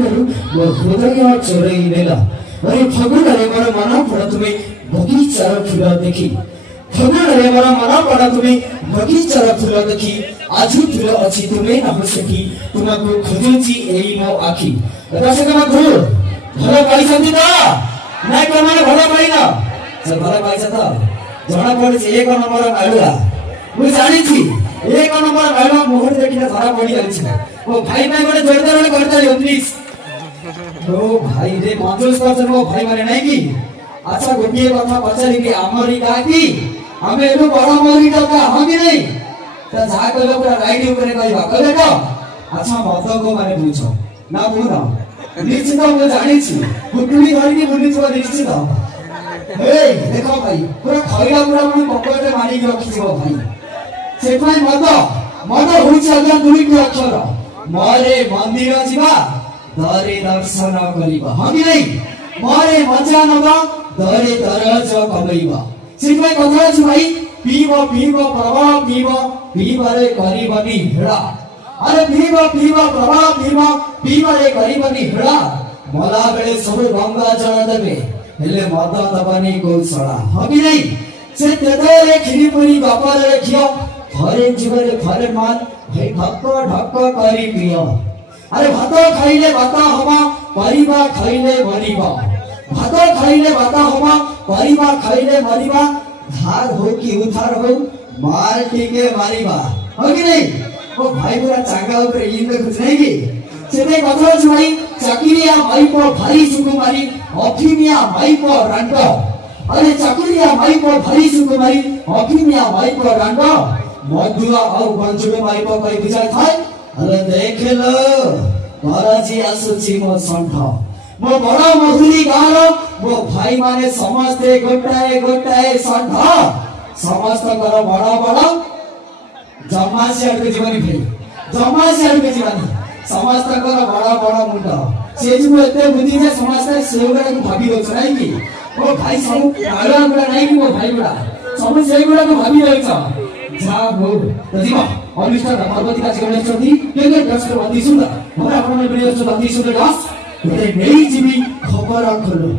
घरू मो हृदय चोरई नेला। अरे फगुनले मोर मन पड़ तुमे बगीचार फूल देखी। फगुनले मोर मन पड़ तुमे बगीचार फूल देखी। आज फूल अछि तुमे न सेठी तुमको खोजुची एई मो आखी। दर्शक बंधु भल पाइछन्ति त नाइ कमाने भल पाइन चल भल पाइछ त जणा पड़े एक नंबर गाडुआ मु जानि छि एक नंबर गाडुआ मोहर देखिना धरा पड़ी अछि। ओ भाई भाई गोटे जोरदार करताली प्लीज। ओ भाई रे मंजूस करछन ओ भाई माने नै कि। अच्छा गोटिए कथा पचारि कि हमरी गाकी हमें एनु बड़ मोरी टका हमी नै त जा कहले पूरा राइट ऊपर कहबा कहले त अच्छा मत को माने बुझो ना बुझो निश्चित मु जानि छि कुटुनी धरि बुझि छ निश्चित। ए देखो भाई पूरा खइला पूरा मन पकड़े मारी के रखि छ भाई से भाई मत होई छ अगर दुईटी अक्षर मरे मंदिर जीवा दरे दर्शन करिबा हमी नै मरे मजा नबा दरे दरज कमैबा से भाई कथा छ भाई पीब प्रवाह पीब रे करिबनी हेड़ा। अरे पीब प्रवाह पीब रे करिबनी हेड़ा मला बेले सब गंगा जल देबे हेले मद दबानी कौशला हमी नै से तेरे खिरीपुरी बापारे खियो घरे जीवरे घरे मान भाई ढक करी पियो। अरे भात खाइले भात हमा परिबा खाइले मरिबा भात खाइले भात हमा परिबा खाइले मरिबा धार हो कि उधार हो मार टीके मारिबा हमी नै। ओ भाई पूरा चांगा ऊपर इंद कुछ नहीं कि सेते कथा छ भाई चाकिरिया भाई को भारी सुकुमारी अफिमिया भाई को रांड। अरे चाकिरिया भाई को भारी सुकुमारी अफिमिया भाई को रांड मधुआ और बंजुके भाई को कई विचार थाय। अरे देख लो महाराजी आसुची मो संठ मो बड़ा मधुरी गालो मो भाई माने समस्ते गोटाए संठ समस्त कर बड़ा जमासी अड़के जीवनी भाई जमासी अड़के जीवनी समस्त कर बड़ा मुंड से जो एते बुद्धि जे समस्त सेउरा को भाबी होछ नै कि। ओ भाई सब गाला गुडा नै कि मो भाई गुडा सब सेउरा को भाबी होछ जा भो तजिमा अनुष्ठा पार्वती का जीवन चोटी के दर्शक बंदी सुंदर हमरा अपन वीडियो जो बंदी सुंदर दास गोटे नई जीवी खबर खोलो।